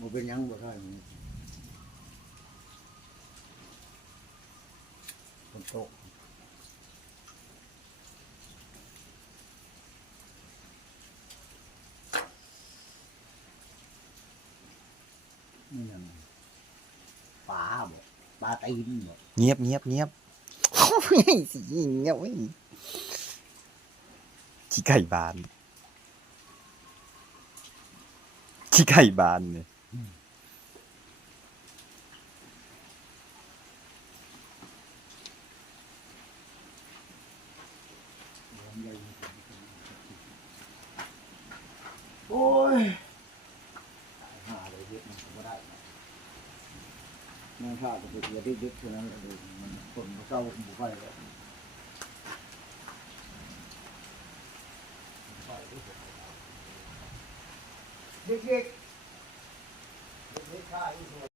บ่เป็นหยังบ่ใช่คนโตนี่ยังปลาบ่ปลาตีนบ่เงียบเงียบเงียบโอ้ยสิเงียบเว้ยขี้ไก่บานขี้ไก่บานเนี่ยโอ้ยหาเลยเยอะมันก็ได้นั่งท่าจะไปเยอะเยอะเท่านั้นเลยมันคนมันเศร้ามันบุกไปแล้วเด็กๆเด็กๆข้าอีก